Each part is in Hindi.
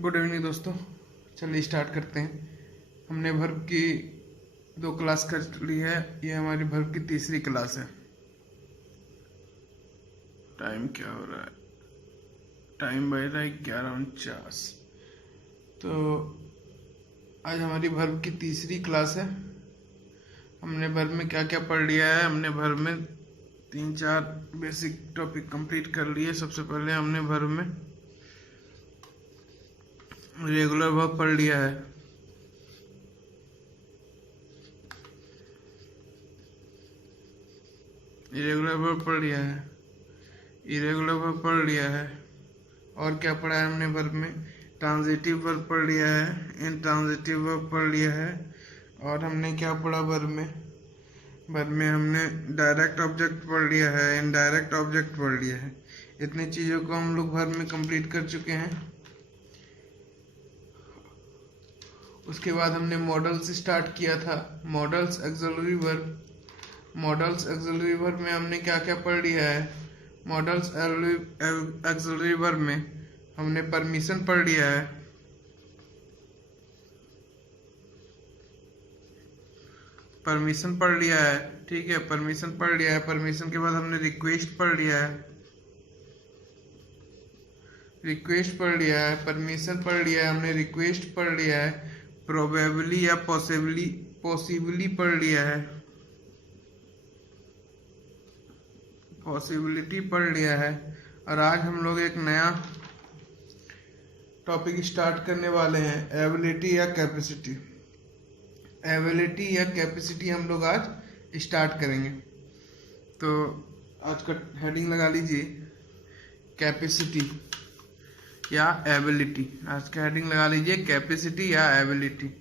गुड इवनिंग दोस्तों। चलिए स्टार्ट करते हैं। हमने वर्ब की 2 क्लास कर ली है। ये हमारी वर्ब की तीसरी क्लास है। टाइम क्या हो रहा है? टाइम बज रहा है 11:49। तो आज हमारी वर्ब की तीसरी क्लास है। हमने वर्ब में क्या क्या पढ़ लिया है? हमने वर्ब में 3-4 बेसिक टॉपिक कंप्लीट कर लिए। सबसे पहले हमने वर्ब में रेगुलर वर्ब पढ़ लिया है। इरेगुलर वर्ब पढ़ लिया है। इरेगुलर वर्ब पढ़ लिया है। और क्या पढ़ा है हमने वर्ब में? ट्रांजिटिव वर्ब पढ़ लिया है। इनट्रांजिटिव वर्ब पढ़ लिया है। और हमने क्या पढ़ा वर्ब में? वर्ब में हमने डायरेक्ट ऑब्जेक्ट पढ़ लिया है, इनडायरेक्ट ऑब्जेक्ट पढ़ लिया है। इतनी चीज़ों को हम लोग वर्ब में कंप्लीट कर चुके हैं। उसके बाद हमने मॉडल्स स्टार्ट किया था। Models auxiliary verb. Models auxiliary verb में हमने क्या क्या पढ़ लिया है? मॉडल्स ऑक्सिलरी वर्ब में हमने परमिशन पढ़ लिया है। परमिशन पढ़ लिया है, ठीक है, परमिशन पढ़ लिया है। परमिशन के बाद हमने रिक्वेस्ट पढ़ लिया है। रिक्वेस्ट पढ़ लिया है, परमिशन पढ़ लिया है, हमने रिक्वेस्ट पढ़ लिया है। प्रोबेबली या पॉसिबली पढ़ लिया है। पॉसिबिलिटी पढ़ लिया है। और आज हम लोग एक नया टॉपिक स्टार्ट करने वाले हैं, एबिलिटी या कैपेसिटी। एबिलिटी या कैपेसिटी हम लोग आज स्टार्ट करेंगे। तो आज का हेडिंग लगा लीजिए, कैपेसिटी या एबिलिटी। आज का हेडिंग लगा लीजिए, कैपेसिटी या एबिलिटी।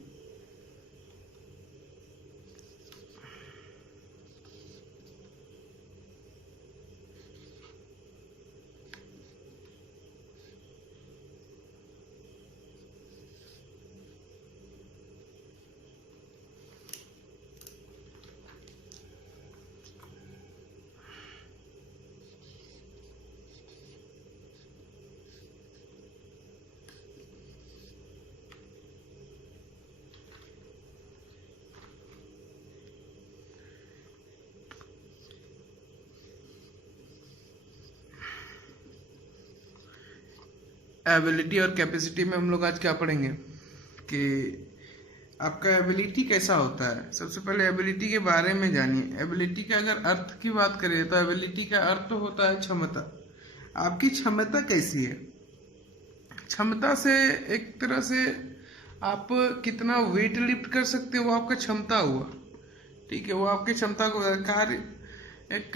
एबिलिटी और कैपेसिटी में हम लोग आज क्या पढ़ेंगे कि आपका एबिलिटी कैसा होता है। सबसे पहले एबिलिटी के बारे में जानिए। एबिलिटी का अगर अर्थ की बात करें तो एबिलिटी का अर्थ होता है क्षमता। आपकी क्षमता कैसी है? क्षमता से एक तरह से आप कितना वेट लिफ्ट कर सकते हो, वो आपका क्षमता हुआ, ठीक है। वो आपकी क्षमता को कार्य एक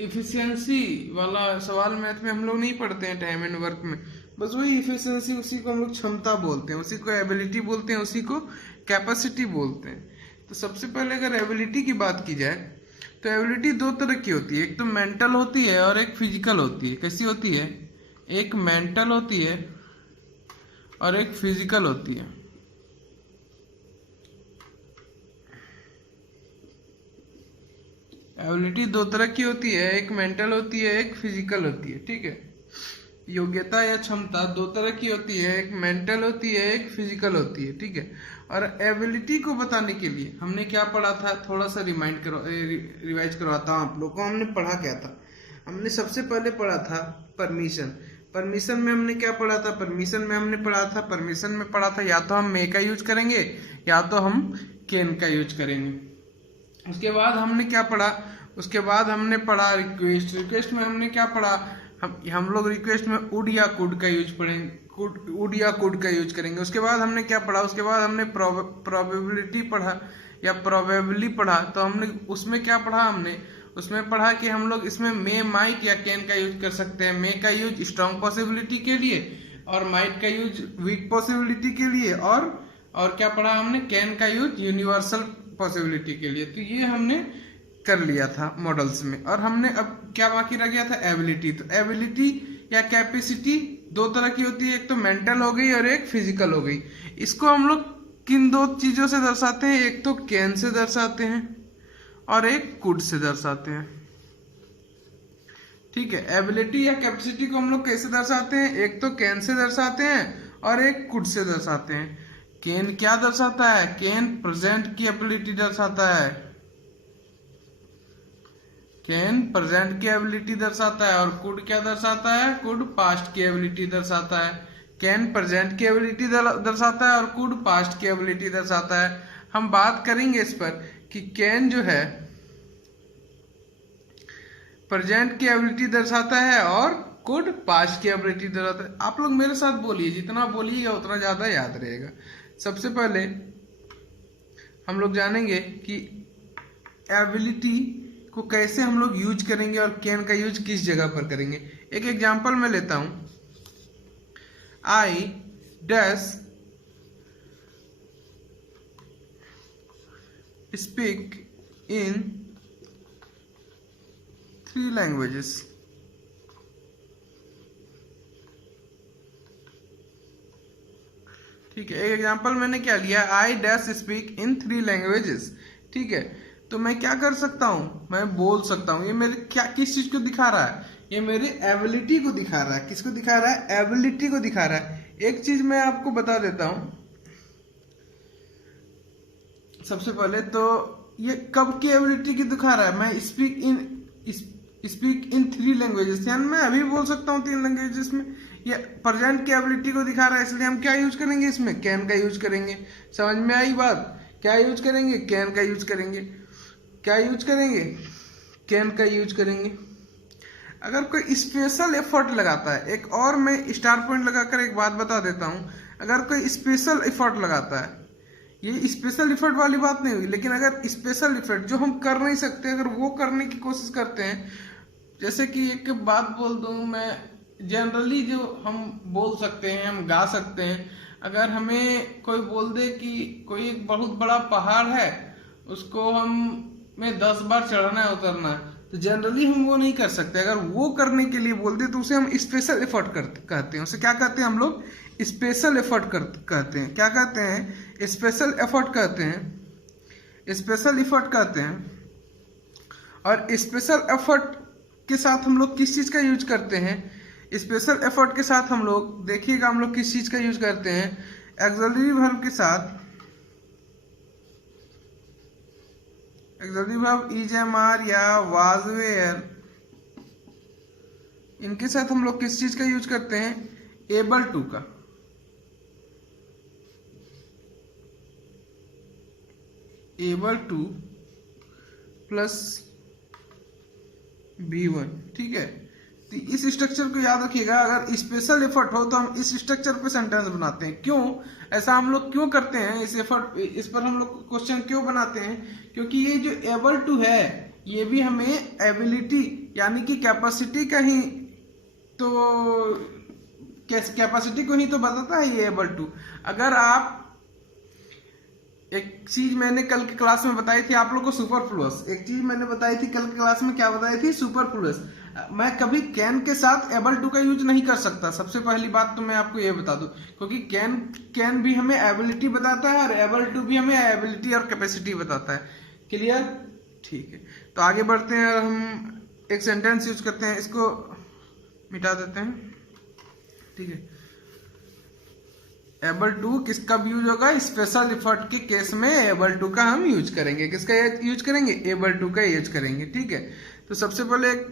इफिशियंसी वाला सवाल मैथ में हम लोग नहीं पढ़ते हैं, टाइम एंड वर्क में। बस वही इफिशियंसी, उसी को हम लोग क्षमता बोलते हैं, उसी को एबिलिटी बोलते हैं, उसी को कैपेसिटी बोलते हैं। तो सबसे पहले अगर एबिलिटी की बात की जाए तो एबिलिटी 2 तरह की होती है। एक तो मेंटल होती है और एक फिजिकल होती है। कैसी होती है? एक मेंटल होती है और एक फिजिकल होती है। एबिलिटी 2 तरह की होती है, एक मेंटल होती है, एक फिजिकल होती है, ठीक है। योग्यता या क्षमता 2 तरह की होती है, एक मेंटल होती है, एक फिजिकल होती है, ठीक है। और एबिलिटी को बताने के लिए हमने क्या पढ़ा था, थोड़ा सा रिवाइज करवाता हूँ आप लोग को। हमने पढ़ा क्या था? हमने सबसे पहले पढ़ा था परमिशन। परमिशन में हमने क्या पढ़ा था? परमिशन में पढ़ा था या तो हम मे का यूज करेंगे या तो हम कैन का यूज करेंगे। उसके बाद हमने क्या पढ़ा? उसके बाद हमने पढ़ा रिक्वेस्ट। रिक्वेस्ट में हमने क्या पढ़ा? हम लोग रिक्वेस्ट में वुड या कुड का यूज पढ़ेंगे, वुड या कुड का यूज करेंगे। उसके बाद हमने क्या पढ़ा? उसके बाद हमने प्रोबेबिलिटी पढ़ा या प्रोबेबली पढ़ा। तो हमने उसमें क्या पढ़ा? हमने उसमें पढ़ा कि हम लोग इसमें मे, माइट या कैन का यूज कर सकते हैं। मे का यूज स्ट्रॉन्ग पॉसिबिलिटी के लिए और माइट का यूज वीक पॉसिबिलिटी के लिए। और क्या पढ़ा हमने? कैन का यूज यूनिवर्सल पॉसिबिलिटी के लिए। तो ये हमने कर लिया था मॉडल्स में। और हमने अब क्या बाकी रह गया था? एबिलिटी। तो एबिलिटी या कैपेसिटी 2 तरह की होती है, एक तो मेंटल हो गई और एक फिजिकल हो गई। इसको हम लोग किन 2 चीजों से दर्शाते हैं? एक तो कैन से दर्शाते हैं और एक कुड से दर्शाते हैं, ठीक है। एबिलिटी या कैपेसिटी को हम लोग कैसे दर्शाते हैं? एक तो कैन से दर्शाते हैं और एक कुड से दर्शाते हैं। कैन क्या दर्शाता है? कैन प्रेजेंट की एबिलिटी दर्शाता है। कैन प्रेजेंट की एबिलिटी दर्शाता है। और कुड क्या दर्शाता है? कुड पास्ट की एबिलिटी दर्शाता है। कैन प्रेजेंट की एबिलिटी दर्शाता है और कुड पास्ट की एबिलिटी दर्शाता है। हम बात करेंगे इस पर कि कैन जो है प्रेजेंट की एबिलिटी दर्शाता है और कुड पास्ट की एबिलिटी दर्शाता है। आप लोग मेरे साथ बोलिए, जितना बोलिएगा उतना ज्यादा याद रहेगा। सबसे पहले हम लोग जानेंगे कि एबिलिटी को कैसे हम लोग यूज करेंगे और कैन का यूज किस जगह पर करेंगे। एक एग्जांपल मैं लेता हूं, I dash speak in 3 languages. ठीक है, एक एग्जांपल मैंने क्या लिया, I dash speak in 3 languages. ठीक है, तो मैं क्या कर सकता हूं? मैं बोल सकता हूं। ये मेरे क्या किस चीज को दिखा रहा है? ये मेरी एबिलिटी को दिखा रहा है। किसको दिखा रहा है? एबिलिटी को दिखा रहा है। एक चीज मैं आपको बता देता हूं सबसे पहले, तो ये कब की एबिलिटी की दिखा रहा है? मैं स्पीक इन 3 लैंग्वेजेस, यानी मैं अभी बोल सकता हूँ 3 लैंग्वेजेस में। ये प्रेजेंट की एबिलिटी को दिखा रहा है, इसलिए हम क्या यूज करेंगे? इसमें कैन का यूज करेंगे। समझ में आई बात? क्या यूज करेंगे? कैन का यूज करेंगे। क्या यूज करेंगे? कैन का यूज करेंगे। अगर कोई स्पेशल एफर्ट लगाता है, एक और मैं स्टार पॉइंट लगाकर एक बात बता देता हूं, अगर कोई स्पेशल एफर्ट लगाता है, ये स्पेशल एफर्ट वाली बात नहीं हुई, लेकिन अगर स्पेशल एफर्ट जो हम कर नहीं सकते अगर वो करने की कोशिश करते हैं, जैसे कि एक बात बोल दूं मैं, जनरली जो हम बोल सकते हैं, हम गा सकते हैं। अगर हमें कोई बोल दे कि कोई एक बहुत बड़ा पहाड़ है, उसको हमें 10 बार चढ़ना है, उतरना है, तो जनरली हम वो नहीं कर सकते। अगर वो करने के लिए बोल दे तो उसे हम स्पेशल एफर्ट कहते हैं। उसे क्या कहते हैं हम लोग? स्पेशल एफर्ट कहते हैं। क्या कहते हैं? स्पेशल एफर्ट कहते हैं। स्पेशल एफर्ट कहते हैं। और स्पेशल एफर्ट के साथ हम लोग किस चीज का यूज करते हैं? स्पेशल एफर्ट के साथ हम लोग देखिएगा, हम लोग किस चीज का यूज करते हैं? एक्सिलरी वर्ब के साथ, auxiliary verb is, am, are या वाज, वेयर, इनके साथ हम लोग किस चीज का यूज करते हैं? एबल टू का। Able two plus V1। ठीक है, तो इस स्ट्रक्चर को याद रखिएगा। अगर स्पेशल एफर्ट हो तो हम इस स्ट्रक्चर पे सेंटेंस बनाते हैं। क्यों ऐसा हम लोग क्यों करते हैं? इस पर हम लोग क्वेश्चन क्यों बनाते हैं? क्योंकि ये जो एबल टू है, ये भी हमें एबिलिटी यानी कि कैपेसिटी का ही तो कैपेसिटी को ही तो बताता है ये एबल टू। अगर आप एक चीज मैंने कल की क्लास में बताई थी आप लोग को, सुपरफ्लुअस। एक चीज मैंने बताई थी कल की क्लास में, क्या बताई थी? सुपरफ्लुअस। मैं कभी कैन के साथ एबल टू का यूज नहीं कर सकता। सबसे पहली बात तो मैं आपको ये बता दूं, क्योंकि कैन भी हमें एबिलिटी बताता है और एबल टू भी हमें एबिलिटी और कैपेसिटी बताता है। क्लियर? ठीक है, तो आगे बढ़ते हैं और हम एक सेंटेंस यूज करते हैं, इसको मिटा देते हैं। ठीक है, एबल टू किसका यूज होगा? स्पेशल एफर्ट के केस में एबल टू का हम यूज करेंगे। किसका यूज करेंगे? एबल टू का यूज करेंगे। ठीक है, तो सबसे पहले एक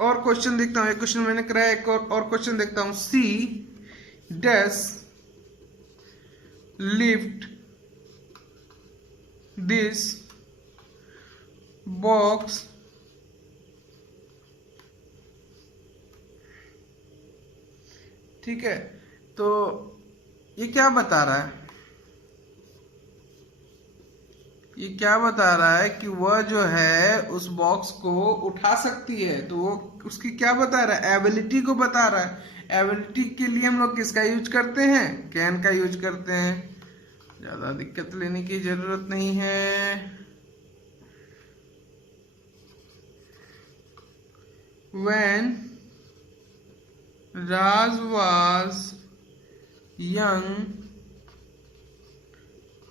और क्वेश्चन देखता हूं। एक क्वेश्चन मैंने कराया, एक और क्वेश्चन देखता हूं। C dash lift this box ठीक है, तो ये क्या बता रहा है? ये क्या बता रहा है कि वह जो है उस बॉक्स को उठा सकती है। तो वो उसकी क्या बता रहा है? एबिलिटी को बता रहा है। एबिलिटी के लिए हम लोग किसका यूज करते हैं? कैन का यूज करते हैं। ज्यादा दिक्कत लेने की जरूरत नहीं है। When Raj was young,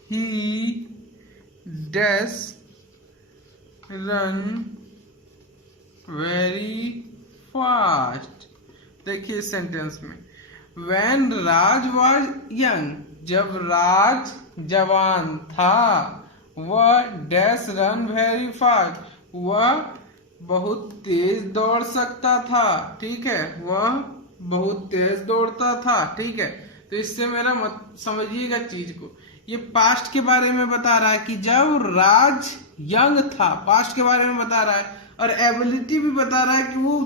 he dash run very fast। देखिए इस सेंटेंस में When राज was young, जब राज जवान था, वह डैश रन वेरी फास्ट, वह बहुत तेज दौड़ सकता था। ठीक है, वह बहुत तेज दौड़ता था। ठीक है, तो इससे मेरा मत समझिएगा चीज को, ये पास्ट के बारे में बता रहा है कि जब राज यंग था, पास्ट के बारे में बता रहा है, और एबिलिटी भी बता रहा है कि वो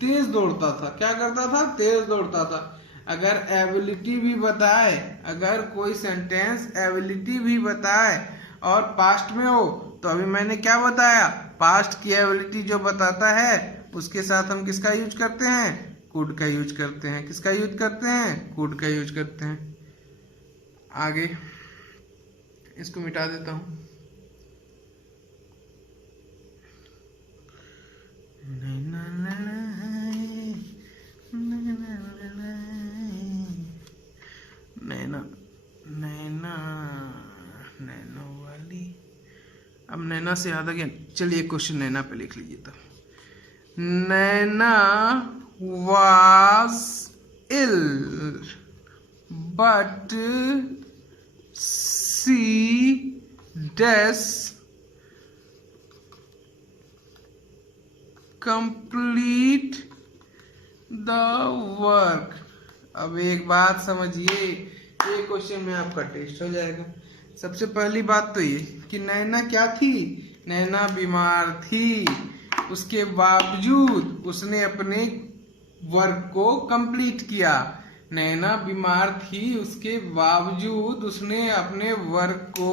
तेज दौड़ता था। क्या करता था? तेज दौड़ता था। अगर एबिलिटी भी बताए, अगर कोई सेंटेंस एबिलिटी भी बताए और पास्ट में हो, तो अभी मैंने क्या बताया, पास्ट की एबिलिटी जो बताता है उसके साथ हम किसका यूज करते हैं? कुड का यूज करते हैं। किसका यूज करते हैं? कुड का यूज करते हैं। आगे इसको मिटा देता हूं। नैना नैना नैना वाली, अब नैना से याद आ गया, चलिए क्वेश्चन नैना पे लिख लीजिए। तब नैना was ill but she does complete the work। अब एक बात समझिए, ये क्वेश्चन में आपका टेस्ट हो जाएगा। सबसे पहली बात तो ये कि नैना क्या थी? नैना बीमार थी, उसके बावजूद उसने अपने वर्क को कंप्लीट किया। नैना बीमार थी, उसके बावजूद उसने अपने वर्क को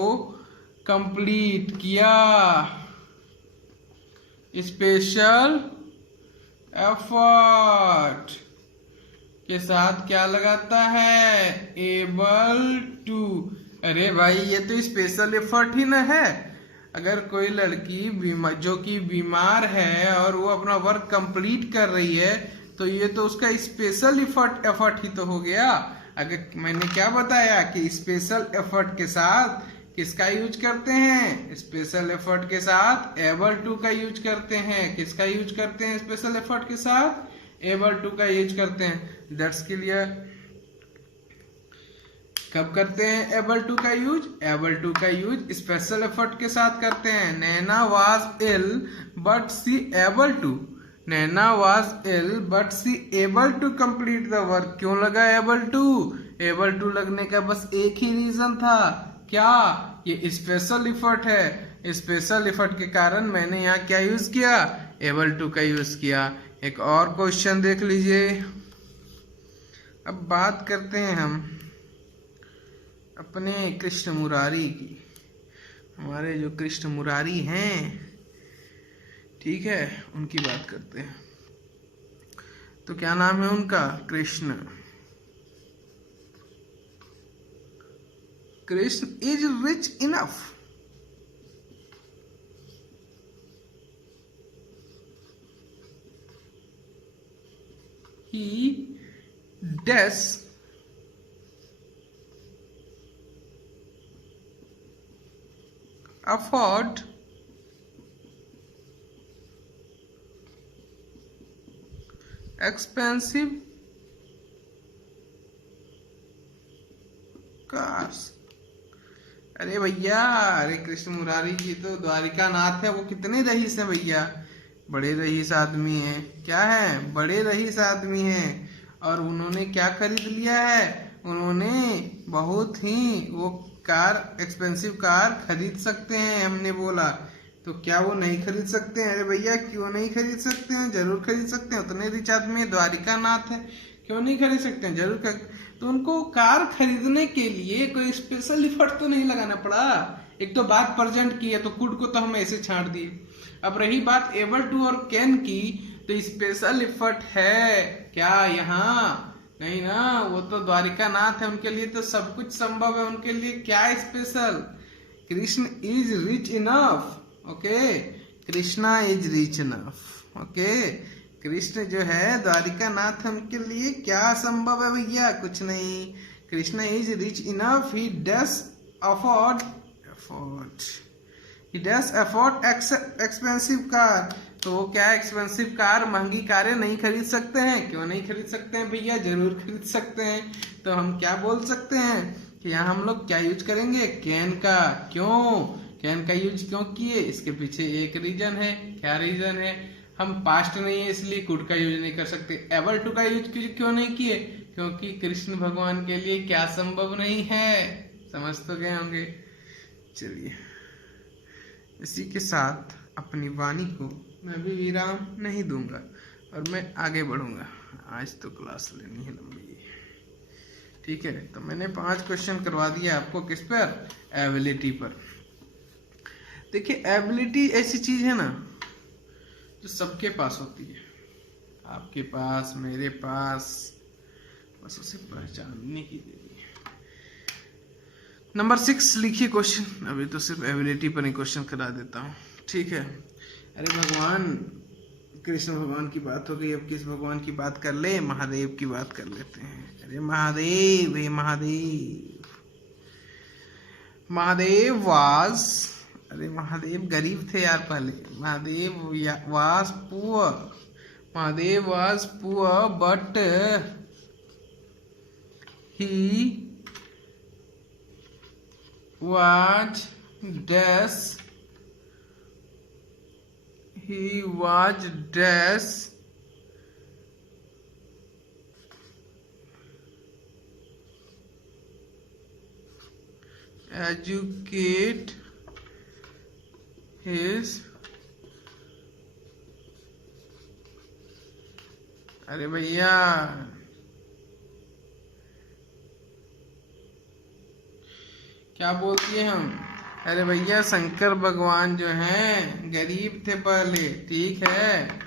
कंप्लीट किया। स्पेशल एफर्ट के साथ क्या लगाता है? Able to. अरे भाई, ये तो स्पेशल एफर्ट ही ना है। अगर कोई लड़की जो कि बीमार है और वो अपना वर्क कंप्लीट कर रही है, तो ये तो उसका स्पेशल एफर्ट ही तो हो गया। अगर मैंने क्या बताया कि स्पेशल एफर्ट के साथ किसका यूज करते हैं? स्पेशल एफर्ट के साथ एबल टू का यूज करते हैं। किसका यूज करते हैं? स्पेशल एफर्ट के साथ एबल टू का यूज करते हैं। That's clear. कब करते हैं एबल टू का यूज? एबल टू का यूज स्पेशल एफर्ट के साथ करते हैं। Naina was ill but she able to. Naina was ill but she able to complete the work. क्यों लगा एबल टू? एबल टू लगने का बस एक ही रीजन था, क्या? ये स्पेशल एफर्ट है। स्पेशल एफर्ट के कारण मैंने यहाँ क्या यूज किया? एबल टू का यूज किया। एक और क्वेश्चन देख लीजिए। अब बात करते हैं हम अपने कृष्ण मुरारी की। हमारे जो कृष्ण मुरारी हैं, ठीक है, उनकी बात करते हैं। तो क्या नाम है उनका? Krishna. Krishna is rich enough he does afford expensive cars। अरे भैया, अरे कृष्ण मुरारी जी तो द्वारिका नाथ है, वो कितने रईस हैं भैया? बड़े रईस आदमी हैं। क्या है? बड़े रईस आदमी हैं। और उन्होंने क्या खरीद लिया है? उन्होंने बहुत ही वो कार, एक्सपेंसिव कार खरीद सकते हैं। हमने बोला तो क्या वो नहीं खरीद सकते हैं? अरे भैया, क्यों नहीं खरीद सकते हैं? जरूर खरीद सकते हैं। उतने रिच आदमी है, द्वारिका नाथ है, क्यों नहीं खरीद सकते हैं? जरूर तो उनको कार खरीदने के लिए कोई स्पेशल एफर्ट तो नहीं लगाना पड़ा। एक तो बात प्रेजेंट की है, तो कुड को तो हम ऐसे छांट दिए। अब रही बात एबल टू और कैन की, तो स्पेशल एफर्ट है क्या यहाँ? नहीं ना, वो तो द्वारिका नाथ है, उनके लिए तो सब कुछ संभव है। उनके लिए क्या special? Krishna is rich enough. Okay, Krishna is rich enough. Okay, Krishna जो है द्वारिका नाथ, उनके लिए क्या संभव है भैया? कुछ नहीं। Krishna is rich enough, he does afford expensive car. तो वो क्या एक्सपेंसिव कार, महंगी कारें नहीं खरीद सकते हैं। क्यों नहीं खरीद सकते हैं भैया? जरूर खरीद सकते हैं। तो हम क्या बोल सकते हैं कि यहाँ हम लोग क्या यूज करेंगे? कैन का। क्यों कैन का यूज क्यों किए? इसके पीछे एक रीजन है। क्या रीजन है? हम पास्ट नहीं है इसलिए कुड का यूज नहीं कर सकते। एबल टू का यूज क्यों नहीं किए? क्योंकि कृष्ण भगवान के लिए क्या संभव नहीं है। समझ तो गए होंगे। चलिए, इसी के साथ अपनी वाणी को मैं भी विराम नहीं दूंगा और मैं आगे बढ़ूंगा। आज तो क्लास लेनी है लंबी, ठीक है। तो मैंने 5 क्वेश्चन करवा दिया आपको। किस पर? एबिलिटी पर। देखिए, एबिलिटी ऐसी चीज है ना जो सबके पास होती है, आपके पास, मेरे पास, बस उसे पहचानने की देरी है। नंबर 6 लिखिए क्वेश्चन। अभी तो सिर्फ एबिलिटी पर ही क्वेश्चन करा देता हूँ, ठीक है। अरे भगवान कृष्ण भगवान की बात हो गई, अब किस भगवान की बात कर ले? महादेव की बात कर लेते हैं। अरे महादेव, हे महादेव, महादेव वाज, अरे महादेव गरीब थे यार पहले। Mahadev was poor, Mahadev was poor but he was dash, he was dash educate his, अरे भैया क्या बोलती है हम? अरे भैया शंकर भगवान जो हैं गरीब थे पहले, ठीक है।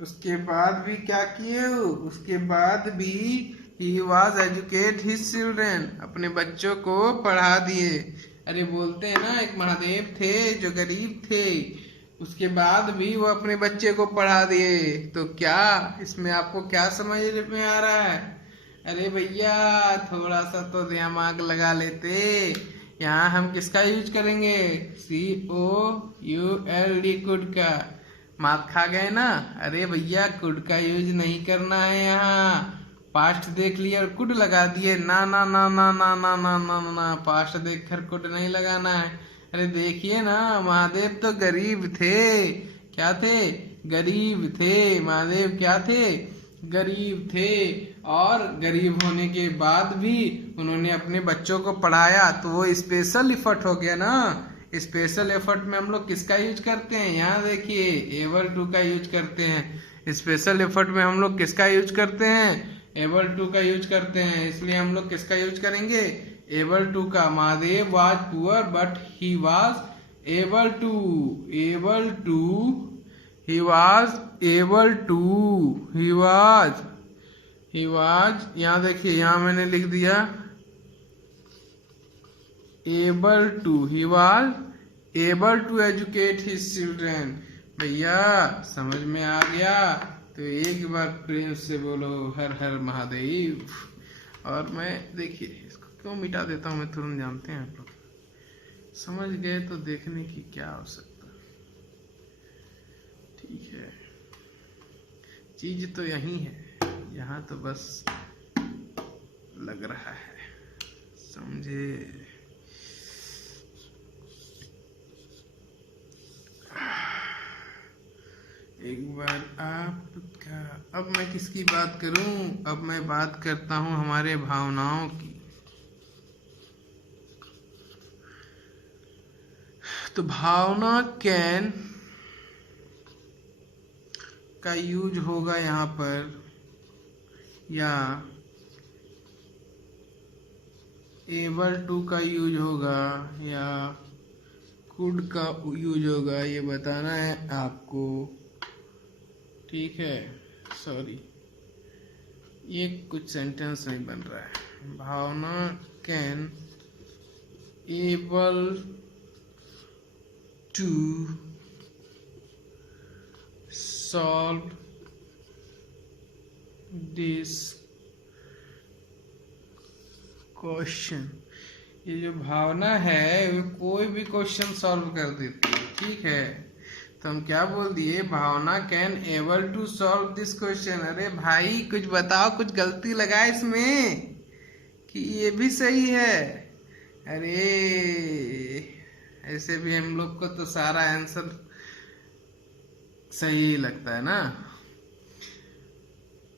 उसके बाद भी क्या किए? उसके बाद भी he was educate his children, अपने बच्चों को पढ़ा दिए। अरे बोलते हैं ना, एक महादेव थे जो गरीब थे, उसके बाद भी वो अपने बच्चे को पढ़ा दिए। तो क्या इसमें आपको क्या समझ में आ रहा है? अरे भैया थोड़ा सा तो दिमाग लगा लेते। यहाँ हम किसका यूज करेंगे? COULD, कुड का। मात खा गए ना? अरे भैया कुड का यूज नहीं करना है यहाँ। पास्ट देख लिया और कुड लगा दिए। ना ना ना ना ना ना ना ना ना, पास्ट देख कर कुड नहीं लगाना है। अरे देखिए ना, महादेव तो गरीब थे। क्या थे? गरीब थे। महादेव क्या थे? गरीब थे। और गरीब होने के बाद भी उन्होंने अपने बच्चों को पढ़ाया, तो वो स्पेशल एफर्ट हो गया ना। स्पेशल एफर्ट में हम लोग किसका यूज करते हैं? यहाँ देखिए, एबल टू का यूज करते हैं। स्पेशल एफर्ट में हम लोग किसका यूज करते हैं? एबल टू का यूज करते हैं। इसलिए हम लोग किसका यूज करेंगे? एबल टू का। Mahadev was poor but he was able to, able to, he was able to, he was, यहाँ देखिए, यहाँ मैंने लिख दिया able to, he was able to educate his children। भैया समझ में आ गया? तो एक बार प्रेम से बोलो हर हर महादेव। और मैं देखिए इसको क्यों मिटा देता हूँ मैं तुरंत जानते हैं आप लोग। समझ गए तो देखने की क्या आवश्यकता, ठीक है। चीज तो यही है, यहाँ तो बस लग रहा है, समझे? एक बार आपका, अब मैं किसकी बात करूं? अब मैं बात करता हूं हमारे भावनाओं की। तो भावना कैन का यूज होगा यहाँ पर, या एबल टू का यूज होगा, या कुड का यूज होगा, ये बताना है आपको, ठीक है। सॉरी, ये कुछ सेंटेंस नहीं बन रहा है। Bhavana can able to solve this question। ये जो भावना है वो कोई भी क्वेश्चन सॉल्व कर देती है, ठीक है। तो हम क्या बोल दिए, Bhavana can able to solve this question. अरे भाई कुछ बताओ, कुछ गलती लगा इसमें कि ये भी सही है। अरे ऐसे भी हम लोग को तो सारा आंसर सही ही लगता है ना,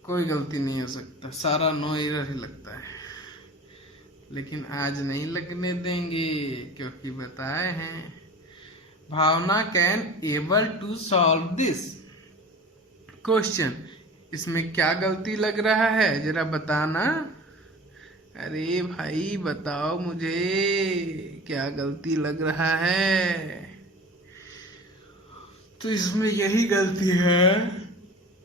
कोई गलती नहीं हो सकता, सारा नो एरर ही लगता है। लेकिन आज नहीं लगने देंगे, क्योंकि बताए हैं Bhavana can able to solve this question. इसमें क्या गलती लग रहा है जरा बताना। अरे भाई बताओ मुझे क्या गलती लग रहा है। तो इसमें यही गलती है,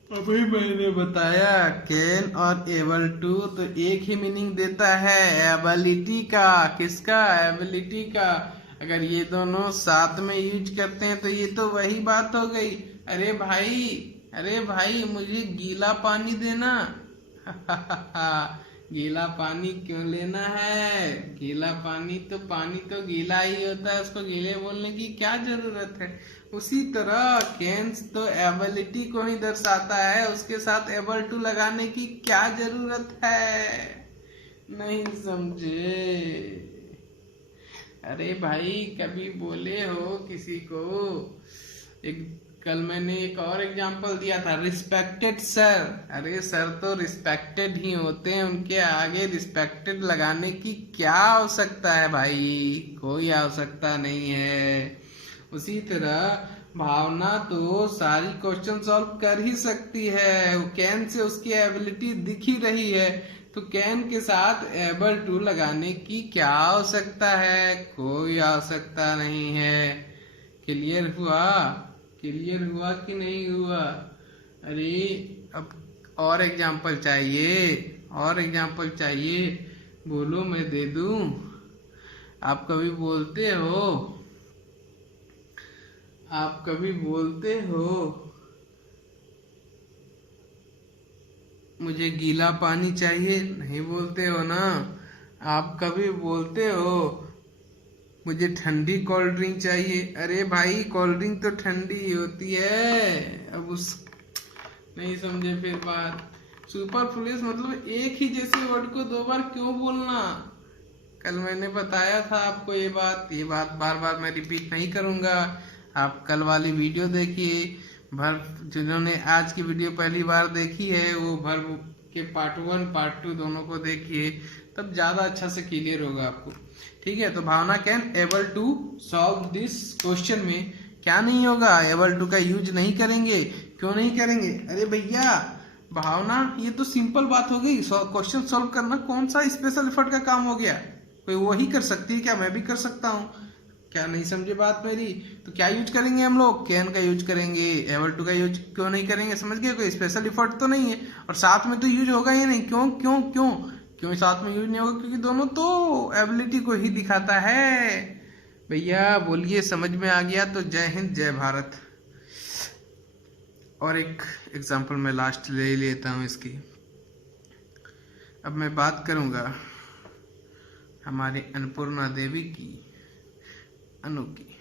अभी मैंने बताया कैन और एबल टू तो एक ही मीनिंग देता है, एबिलिटी का। किसका? एबिलिटी का। अगर ये दोनों साथ में यूज करते हैं तो ये तो वही बात हो गई। अरे भाई मुझे गीला पानी देना। गीला पानी क्यों लेना है? गीला पानी तो गीला ही होता है, उसको गीले बोलने की क्या जरूरत है। उसी तरह कैन्स तो एबिलिटी को ही दर्शाता है, उसके साथ एबल टू लगाने की क्या जरूरत है? नहीं समझे? अरे भाई कभी बोले हो किसी को? कल मैंने एक और एग्जांपल दिया था, रिस्पेक्टेड सर। अरे सर तो रिस्पेक्टेड ही होते हैं, उनके आगे रिस्पेक्टेड लगाने की क्या आवश्यकता है भाई? कोई आवश्यकता नहीं है। उसी तरह भावना तो सारी क्वेश्चन सॉल्व कर ही सकती है, कैन से उसकी एबिलिटी दिख ही रही है, तो कैन के साथ एबल टू लगाने की क्या आवश्यकता है? कोई आवश्यकता नहीं है। क्लियर हुआ? क्लियर हुआ कि नहीं हुआ? अरे अब और एग्जांपल चाहिए, और एग्जांपल चाहिए, बोलो मैं दे दूं। आप कभी बोलते हो मुझे गीला पानी चाहिए? नहीं बोलते हो ना। आप कभी बोलते हो मुझे ठंडी कोल्ड ड्रिंक चाहिए? अरे भाई कोल्ड ड्रिंक तो ठंडी ही होती है। अब उस नहीं समझे फिर बात। सुपरफ्लुअस मतलब एक ही जैसे वर्ड को दो बार क्यों बोलना? कल मैंने बताया था आपको ये बात बार बार मैं रिपीट नहीं करूंगा। आप कल वाली वीडियो देखिए, जिन्होंने आज की वीडियो पहली बार देखी है वो वर्ब के पार्ट 1 पार्ट 2 दोनों को देखिए, तब ज्यादा अच्छा से क्लियर होगा आपको। ठीक है, तो Bhavana can able to solve this question में क्या नहीं होगा? एबल टू का यूज नहीं करेंगे। क्यों नहीं करेंगे? अरे भैया भावना ये तो सिंपल बात हो गई, क्वेश्चन सॉल्व करना कौन सा स्पेशल एफर्ट का काम हो गया? कोई वही कर सकती है क्या? मैं भी कर सकता हूँ क्या? नहीं समझे बात मेरी? तो क्या यूज करेंगे हम लोग? कैन का यूज करेंगे, एबल टू का यूज क्यों नहीं करेंगे? समझ गए? कोई स्पेशल एफर्ट तो नहीं है, और साथ में तो यूज होगा ही नहीं। क्यों क्यों क्यों क्यों साथ में यूज नहीं होगा? क्योंकि दोनों तो एबिलिटी को ही दिखाता है। भैया बोलिए समझ में आ गया? तो जय हिंद जय भारत। और एक एग्जांपल मैं लास्ट ले लेता हूँ इसकी। अब मैं बात करूंगा हमारे अन्नपूर्णा देवी की, अनु की।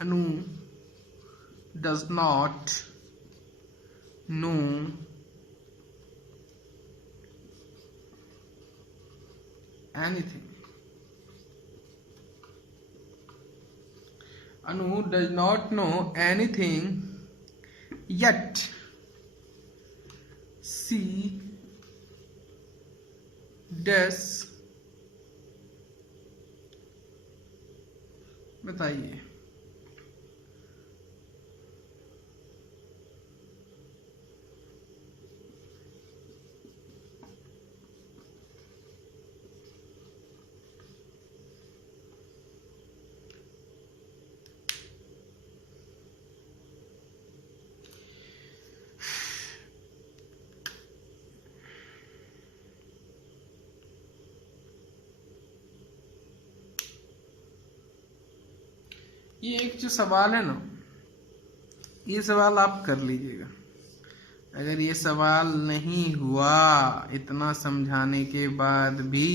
Anu does not know anything. Anu does not know anything, yet she does। बताइए। ये एक जो सवाल है ना, ये सवाल आप कर लीजिएगा। अगर ये सवाल नहीं हुआ इतना समझाने के बाद भी,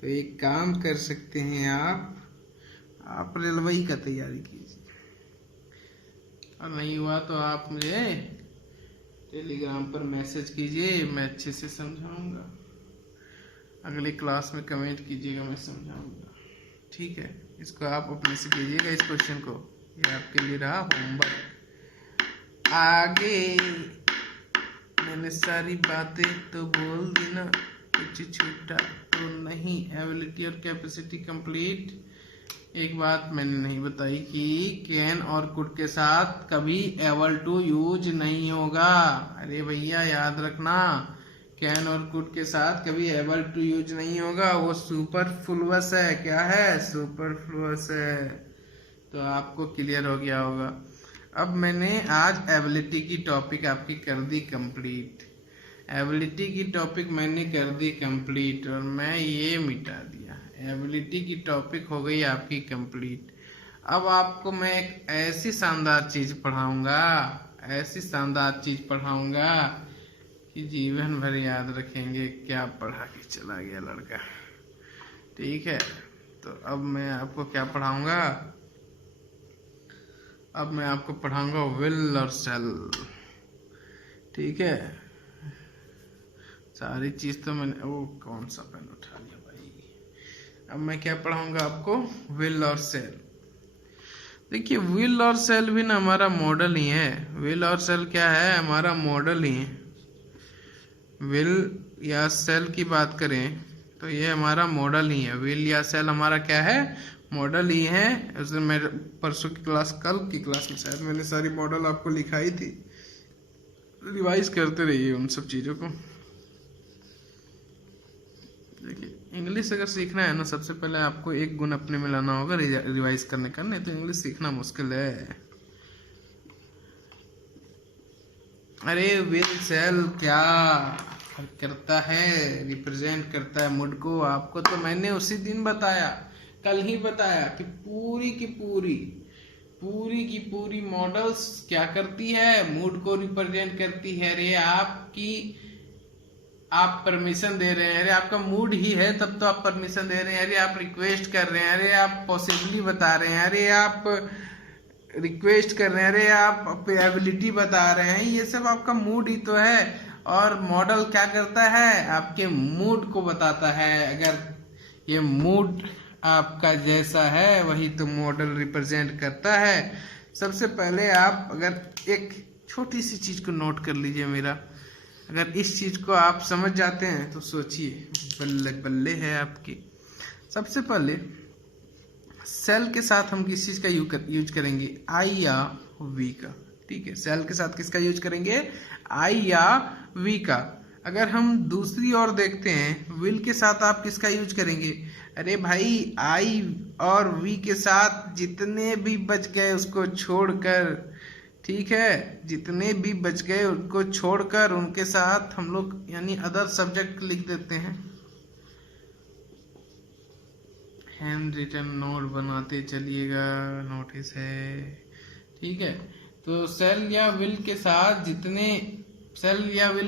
तो एक काम कर सकते हैं आप रेलवे का तैयारी कीजिए, और नहीं हुआ तो आप मुझे टेलीग्राम पर मैसेज कीजिए, मैं अच्छे से समझाऊंगा। अगली क्लास में कमेंट कीजिएगा, मैं समझाऊंगा। ठीक है, इसको आप अपने से कीजिएगा इस क्वेश्चन को, ये आपके लिए रहा होमवर्क। आगे मैंने सारी बातें तो बोल दी ना, कुछ छूटा तो नहीं। एबिलिटी और कैपेसिटी कंप्लीट। एक बात मैंने नहीं बताई कि कैन और कुड के साथ कभी एबल टू यूज नहीं होगा। अरे भैया याद रखना, कैन और कुड के साथ कभी एबल टू यूज नहीं होगा, वो सुपरफ्लुअस है। क्या है? सुपरफ्लुअस है। तो आपको क्लियर हो गया होगा। अब मैंने आज एबिलिटी की टॉपिक आपकी कर दी कंप्लीट। एबिलिटी की टॉपिक मैंने कर दी कंप्लीट और मैं ये मिटा दिया। एबिलिटी की टॉपिक हो गई आपकी कंप्लीट। अब आपको मैं एक ऐसी शानदार चीज पढ़ाऊंगा, ऐसी शानदार चीज पढ़ाऊंगा कि जीवन भर याद रखेंगे क्या पढ़ा के चला गया लड़का। ठीक है, तो अब मैं आपको क्या पढ़ाऊंगा? अब मैं आपको पढ़ाऊंगा विल और सेल। ठीक है, सारी चीज तो मैंने, वो कौन सा पेन उठा लिया भाई। अब मैं क्या पढ़ाऊंगा आपको? विल और सेल। देखिए, विल और सेल भी ना हमारा मॉडल ही है। विल और सेल क्या है? हमारा मॉडल ही है। विल या सेल की बात करें तो ये हमारा मॉडल ही है। विल या सेल हमारा क्या है? मॉडल ही है। उसे मैं परसों की क्लास, कल की क्लास में शायद मैंने सारी मॉडल आपको लिखाई थी। रिवाइज करते रहिए उन सब चीज़ों को। देखिए, इंग्लिश अगर सीखना है ना, सबसे पहले आपको एक गुण अपने में लाना होगा रिवाइज करने का, नहीं तो इंग्लिश सीखना मुश्किल है। अरे विल सेल क्या करता है? रिप्रेजेंट करता है मूड को। आपको तो मैंने उसी दिन बताया, कल ही बताया कि पूरी की पूरी मॉडल्स क्या करती है? मूड को रिप्रेजेंट करती है। अरे आप परमिशन दे रहे हैं, अरे आपका मूड ही है तब तो आप परमिशन दे रहे हैं। अरे आप रिक्वेस्ट कर रहे हैं, अरे आप पॉसिबली बता रहे हैं, अरे आप रिक्वेस्ट कर रहे हैं, अरे आप एबिलिटी बता रहे हैं, ये सब आपका मूड ही तो है। और मॉडल क्या करता है? आपके मूड को बताता है। अगर ये मूड आपका जैसा है वही तो मॉडल रिप्रेजेंट करता है। सबसे पहले आप अगर एक छोटी सी चीज को नोट कर लीजिए मेरा, अगर इस चीज को आप समझ जाते हैं तो सोचिए बल्ले बल्ले है आपकी। सबसे पहले सेल के साथ हम किस चीज का यूज करेंगे? आई या वी का। ठीक है, सेल के साथ किसका यूज करेंगे? आई या वी का। अगर हम दूसरी ओर देखते हैं, विल के साथ आप किसका यूज करेंगे? अरे भाई, आई और वी के साथ जितने भी बच गए उसको छोड़कर, ठीक है, जितने भी बच गए उनको छोड़कर उनके साथ हम लोग यानी अदर सब्जेक्ट लिख देते हैं। हैंड रिटन नोट बनाते चलिएगा, नोटिस है। ठीक है, तो सेल या विल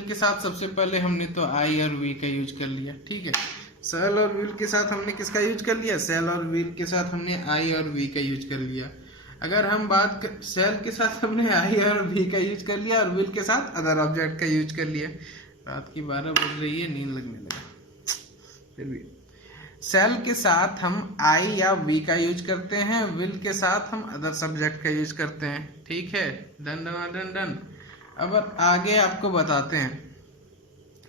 के साथ सबसे पहले हमने तो आई और वी का यूज कर लिया। ठीक है, सेल और विल के साथ हमने किसका यूज कर लिया? सेल और विल के साथ हमने आई और वी का यूज कर लिया। अगर हम सेल के साथ हमने आई और वी का यूज कर लिया और विल के साथ अदर ऑब्जेक्ट का यूज कर लिया। रात की 12 बज रही है, नींद लगने लगा। फिर भी सेल के साथ हम आई या वी का यूज करते हैं, विल के साथ हम अदर सब्जेक्ट का यूज करते हैं। ठीक है, डन डन डन डन। अब आगे आपको बताते हैं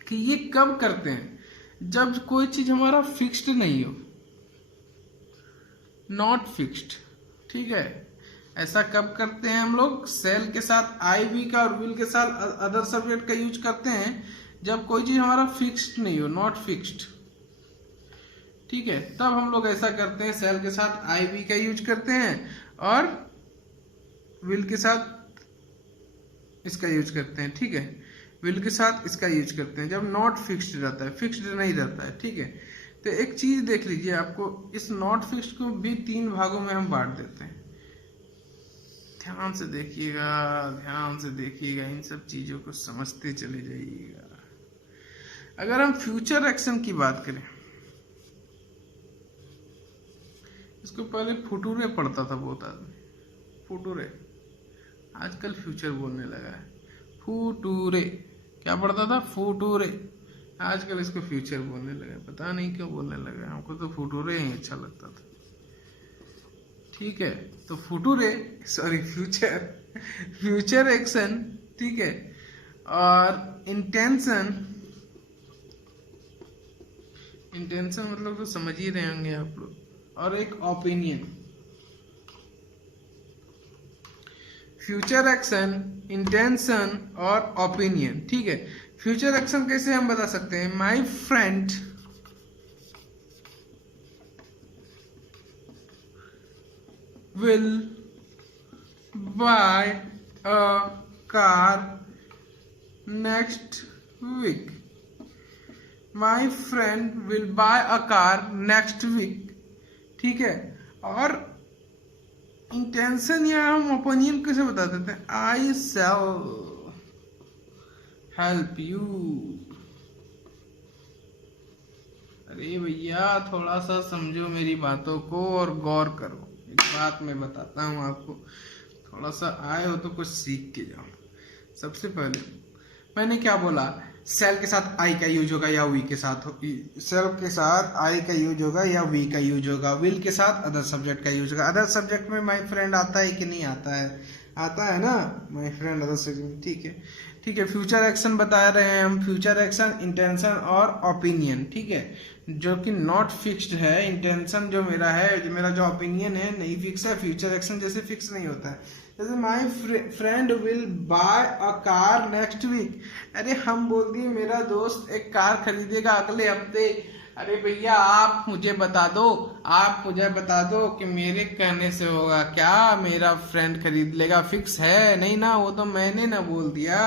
कि ये कब करते हैं? जब कोई चीज हमारा फिक्स्ड नहीं हो, नॉट फिक्स्ड। ठीक है, ऐसा कब करते हैं हम लोग? सेल के साथ आई वी का और विल के साथ अदर सब्जेक्ट का यूज करते हैं जब कोई चीज हमारा फिक्स्ड नहीं हो, नॉट फिक्स्ड। ठीक है, तब हम लोग ऐसा करते हैं, सेल के साथ आई वी का यूज करते हैं और विल के साथ इसका यूज करते हैं। ठीक है, विल के साथ इसका यूज करते हैं जब नॉट फिक्स्ड रहता है, फिक्स्ड नहीं रहता है। ठीक है, तो एक चीज देख लीजिए, आपको इस नॉट फिक्स्ड को भी 3 भागों में हम बांट देते हैं। ध्यान से देखिएगा, इन सब चीजों को समझते चले जाइएगा। अगर हम फ्यूचर एक्शन की बात करें, इसको पहले फुटूरे पढ़ता था बहुत आदमी, फुटूरे, आजकल फ्यूचर बोलने लगा है। फुटूरे क्या पढ़ता था? फुटूरे, आजकल इसको फ्यूचर बोलने लगा है, पता नहीं क्यों बोलने लगा है। हमको तो फुटूरे ही अच्छा लगता था। ठीक है, तो फुटूरे सॉरी फ्यूचर, फ्यूचर एक्शन, ठीक है, और इंटेंशन, इंटेंशन मतलब तो समझ ही रहे होंगे आप लोग, और एक ओपिनियन। फ्यूचर एक्शन, इंटेंशन और ओपिनियन, ठीक है। फ्यूचर एक्शन कैसे हम बता सकते हैं? My friend will buy a car next week. My friend will buy a car next week, ठीक है। और इंटेंशन या हम ओपिनियन कैसे बता देते हैं? आई शैल हेल्प यू। अरे भैया थोड़ा सा समझो मेरी बातों को और गौर करो। एक बात मैं बताता हूँ आपको, थोड़ा सा आए हो तो कुछ सीख के जाओ। सबसे पहले मैंने क्या बोला? सेल के साथ आई का यूज होगा या वी के साथ, सेल के साथ आई का यूज होगा या वी का यूज होगा। विल के साथ अदर सब्जेक्ट का यूज होगा। अदर सब्जेक्ट में माई फ्रेंड आता है कि नहीं आता है? आता है ना, माई फ्रेंड अदर सब्जेक्ट, ठीक है। ठीक है, फ्यूचर एक्शन बता रहे हैं हम, फ्यूचर एक्शन, इंटेंशन और ओपिनियन, ठीक है, जो कि नॉट फिक्स्ड है। इंटेंशन जो मेरा है, जो मेरा जो ओपिनियन है नहीं फिक्स है। फ्यूचर एक्शन जैसे फिक्स नहीं होता है, जैसे my friend will buy a car next week. अरे हम बोल दिए मेरा दोस्त एक कार खरीदेगा अगले हफ्ते। अरे भैया आप मुझे बता दो, आप मुझे बता दो कि मेरे कहने से होगा क्या? मेरा फ्रेंड खरीद लेगा, फिक्स है नहीं ना, वो तो मैंने ना बोल दिया।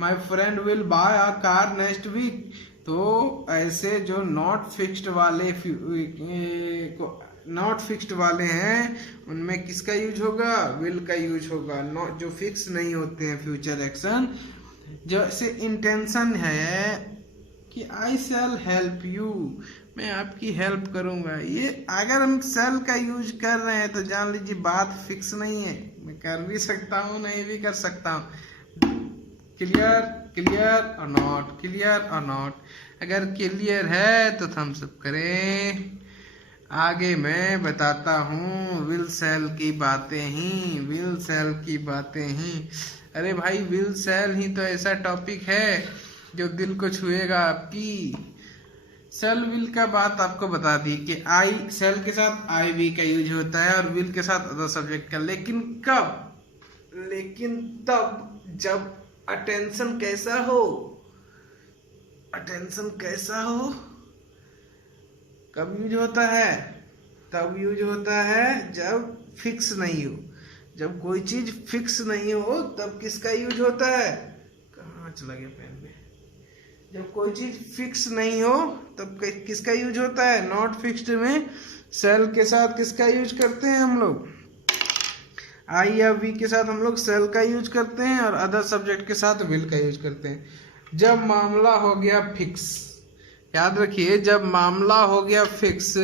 My friend will buy a car next week. तो ऐसे जो नॉट फिक्स्ड वाले नॉट फिक्स्ड वाले हैं उनमें किसका यूज होगा? विल का यूज होगा। नॉट जो फिक्स नहीं होते हैं फ्यूचर एक्शन, जैसे इंटेंशन है कि आई शैल हेल्प यू, मैं आपकी हेल्प करूंगा। ये अगर हम शैल का यूज कर रहे हैं तो जान लीजिए बात फिक्स नहीं है, मैं कर भी सकता हूँ नहीं भी कर सकता हूँ। क्लियर? क्लियर और नॉट, क्लियर और नॉट। अगर क्लियर है तो थम्स अप करें। आगे मैं बताता हूँ विल सेल की बातें ही, विल सेल की बातें ही। अरे भाई विल सेल ही तो ऐसा टॉपिक है जो दिल को छुएगा आपकी। सेल विल का बात आपको बता दी कि आई सेल के साथ आई वी का यूज होता है और विल के साथ अदर सब्जेक्ट का। लेकिन कब? लेकिन तब जब अटेंशन कैसा हो? अटेंशन कैसा हो? कब यूज होता है? तब यूज होता है जब फिक्स नहीं हो। जब कोई चीज फिक्स नहीं हो तब किसका यूज होता है? कहाँ चला गया पेन में? जब कोई चीज फिक्स नहीं हो तब किसका यूज होता है? नॉट फिक्स्ड में सेल के साथ किसका यूज करते हैं हम लोग? आई या वी के साथ हम लोग सेल का यूज करते हैं और अदर सब्जेक्ट के साथ विल का यूज करते हैं। जब मामला हो गया फिक्स, याद रखिए, जब मामला हो गया फिक्स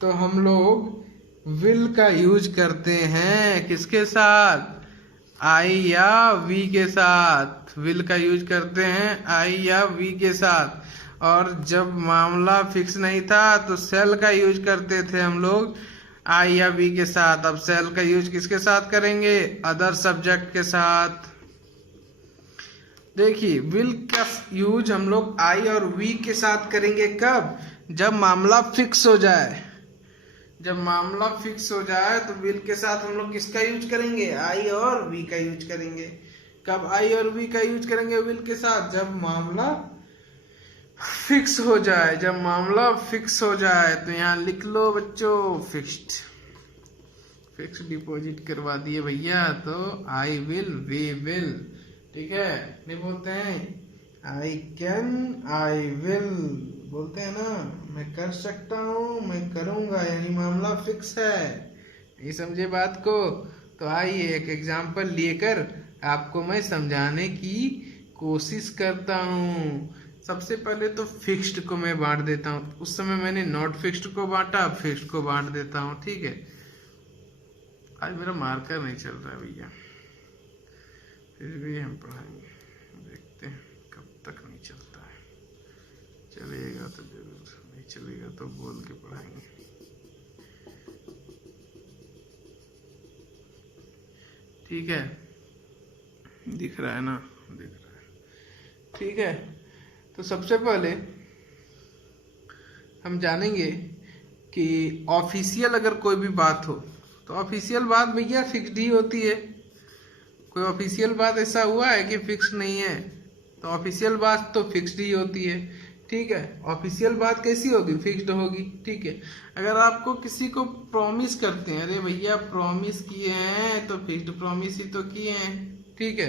तो हम लोग विल का यूज करते हैं। किसके साथ? आई या वी के साथ विल का यूज करते हैं, आई या वी के साथ। और जब मामला फिक्स नहीं था तो सेल का यूज करते थे हम लोग आई या वी के साथ। अब सेल का यूज किसके साथ करेंगे? अदर सब्जेक्ट के साथ। देखिए विल का यूज हम लोग आई और वी के साथ करेंगे कब? जब मामला फिक्स हो जाए। जब मामला फिक्स हो जाए तो विल के साथ हम लोग किसका यूज करेंगे? आई और वी का यूज करेंगे। कब आई और वी का यूज करेंगे विल के साथ? जब मामला फिक्स हो जाए। जब मामला फिक्स हो जाए तो यहाँ लिख लो बच्चों, फिक्स्ड। फिक्स डिपॉजिट करवा दिए भैया, तो आई विल, वी विल, ठीक है। नहीं बोलते हैं आई कैन, आई विल, बोलते हैं ना, मैं कर सकता हूँ, मैं करूँगा, यानी मामला फिक्स है। नहीं समझे बात को? तो आइए एक एग्जाम्पल लेकर आपको मैं समझाने की कोशिश करता हूँ। सबसे पहले तो फिक्स्ड को मैं बांट देता हूँ। उस समय मैंने नॉट फिक्स्ड को बांटा, अब फिक्स्ड को बांट देता हूँ। ठीक है, आज मेरा मार्कर नहीं चल रहा है भैया, फिर भी हम पढ़ाएंगे, देखते हैं कब तक नहीं चलता है। चलेगा तो जरूर, नहीं चलेगा तो बोल के पढ़ाएंगे। ठीक है, दिख रहा है ना, दिख रहा है। ठीक है, तो सबसे पहले हम जानेंगे कि ऑफिशियल अगर कोई भी बात हो तो ऑफिशियल बात भैया फिक्स्ड ही होती है। कोई ऑफिशियल बात ऐसा हुआ है कि फिक्स नहीं है, तो ऑफिशियल बात तो फिक्स्ड ही होती है। ठीक है, ऑफिशियल बात कैसी होगी, फिक्स्ड होगी। ठीक है, अगर आपको किसी को प्रॉमिस करते हैं, अरे भैया प्रॉमिस किए हैं तो फिक्स्ड प्रॉमिस ही तो किए हैं। ठीक है,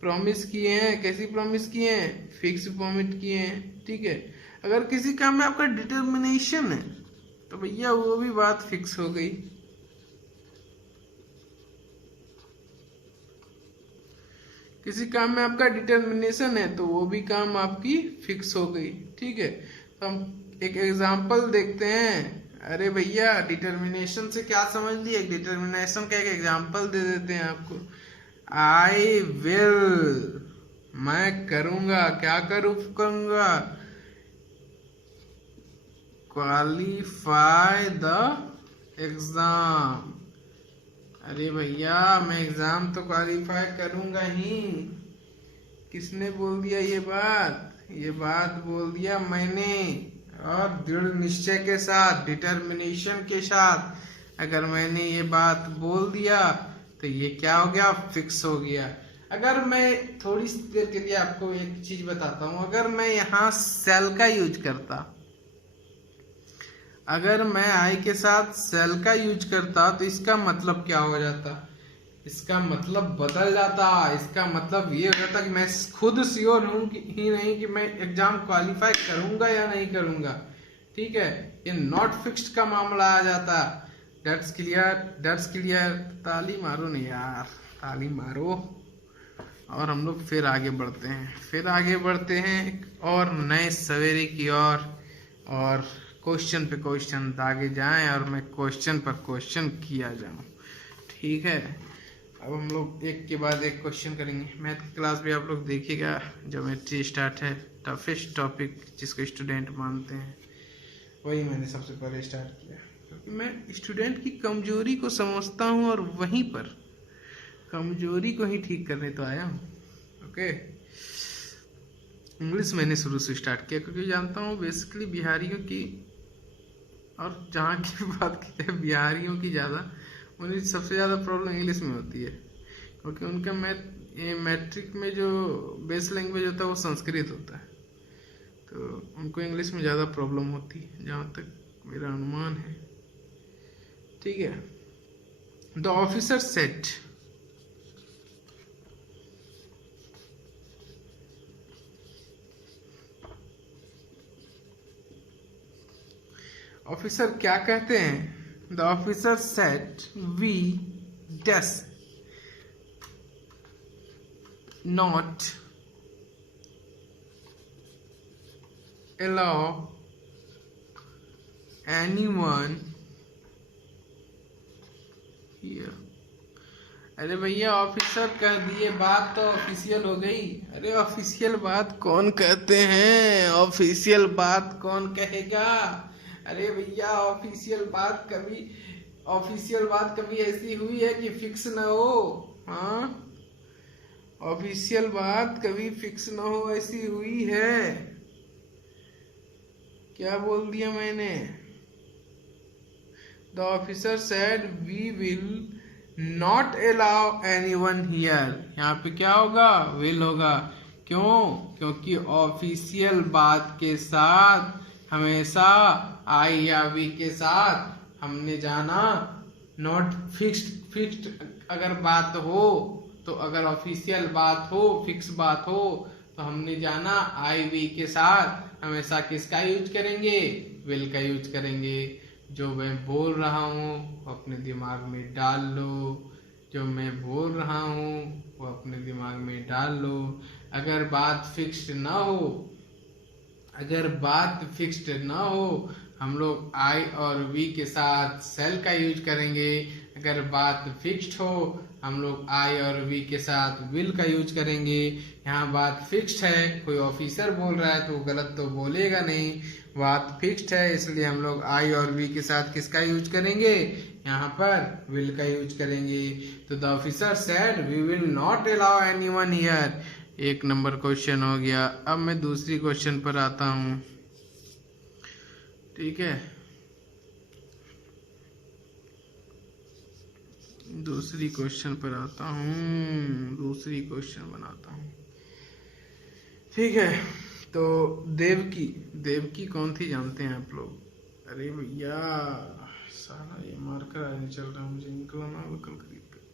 प्रॉमिस किए हैं, कैसी प्रॉमिस किए हैं, फिक्स प्रॉमिस किए हैं। ठीक है, अगर किसी काम में आपका डिटर्मिनेशन है तो भैया वो भी बात फिक्स हो गई। किसी काम में आपका डिटर्मिनेशन है तो वो भी काम आपकी फिक्स हो गई। ठीक है, तो हम एक एग्जांपल देखते हैं। अरे भैया डिटर्मिनेशन से क्या समझ लिए, डिटर्मिनेशन का एक एग्जांपल दे देते हैं आपको। आई विल, मैं करूंगा, क्या करूंगा, क्वालिफाई द एग्जाम। अरे भैया मैं एग्जाम तो क्वालिफाई करूंगा ही। किसने बोल दिया ये बात, ये बात बोल दिया मैंने, और दृढ़ निश्चय के साथ, डिटर्मिनेशन के साथ। अगर मैंने ये बात बोल दिया तो ये क्या हो गया, फिक्स हो गया। अगर मैं थोड़ी देर के लिए आपको एक चीज बताता हूँ, अगर मैं यहाँ सेल का यूज करता, अगर मैं आई के साथ सेल का यूज करता तो इसका मतलब क्या हो जाता, इसका मतलब बदल जाता। इसका मतलब ये हो जाता कि मैं खुद श्योर हूं कि ही नहीं कि मैं एग्जाम क्वालिफाई करूंगा या नहीं करूंगा। ठीक है, ये नॉट फिक्स्ड का मामला आ जाता। That's clear, that's clear. ताली मारो नहीं यार, ताली मारो। और हम लोग फिर आगे बढ़ते हैं, और नए सवेरे की ओर, और क्वेश्चन पे क्वेश्चन दागे जाएं और मैं क्वेश्चन पर क्वेश्चन किया जाऊं। ठीक है, अब हम लोग एक के बाद एक क्वेश्चन करेंगे। मैथ की क्लास भी आप लोग देखिएगा, ज्योमेट्री स्टार्ट है, टफेस्ट टॉपिक जिसको स्टूडेंट मानते हैं, वही मैंने सबसे पहले स्टार्ट किया, क्योंकि मैं स्टूडेंट की कमजोरी को समझता हूँ और वहीं पर कमजोरी को ही ठीक करने तो आया हूँ। ओके, इंग्लिश मैंने शुरू से स्टार्ट किया क्योंकि जानता हूँ बेसिकली बिहारियों की, और जहाँ की बात की जाए बिहारियों की ज़्यादा, उन्हें सबसे ज़्यादा प्रॉब्लम इंग्लिश में होती है, क्योंकि उनका मैट्रिक में जो बेस लैंग्वेज होता है वो संस्कृत होता है, तो उनको इंग्लिश में ज़्यादा प्रॉब्लम होती है, जहाँ तक मेरा अनुमान है। ठीक है, द ऑफिसर सेट, ऑफिसर क्या कहते हैं, the officer said we does not allow anyone here। अरे भैया ऑफिसर कह दिए, बात तो ऑफिशियल हो गई। अरे ऑफिशियल बात कौन कहते हैं, ऑफिशियल बात कौन कहेगा। अरे भैया ऑफिशियल बात कभी ऐसी हुई है कि फिक्स ना हो। हाँ, ऑफिशियल बात कभी फिक्स ना हो, ऐसी हुई है। क्या बोल दिया मैंने, the officer said we will not allow anyone here. यहाँ पे क्या होगा, विल होगा। क्यों, क्योंकि ऑफिशियल बात के साथ हमेशा आई या वी के साथ हमने जाना नॉट फिक्स्ड अगर बात हो, तो अगर ऑफिशियल बात हो, फिक्स बात हो, तो हमने जाना आई वी के साथ हमेशा किसका यूज करेंगे, विल का यूज करेंगे। जो मैं बोल रहा हूँ वो अपने दिमाग में डाल लो, जो मैं बोल रहा हूँ वो अपने दिमाग में डाल लो। अगर बात फिक्स्ड ना हो अगर बात फिक्स्ड ना हो हम लोग आई और वी के साथ सेल का यूज करेंगे। अगर बात फिक्स्ड हो हम लोग आई और वी के साथ विल का यूज करेंगे। यहाँ बात फिक्स्ड है, कोई ऑफिसर बोल रहा है तो वो गलत तो बोलेगा नहीं। बात फिक्स्ड है इसलिए हम लोग आई और वी के साथ किसका यूज करेंगे, यहाँ पर विल का यूज करेंगे। तो the officer said we will not allow anyone here. एक नंबर क्वेश्चन हो गया। अब मैं दूसरी क्वेश्चन पर आता हूँ, ठीक है। दूसरी क्वेश्चन पर आता हूँ, दूसरी क्वेश्चन बनाता हूँ, ठीक है। तो देवकी, देवकी कौन थी जानते हैं आप लोग? अरे भैया साला ये मार्कर आज नहीं चल रहा, मुझे निकलना होगा कल खरीद कर।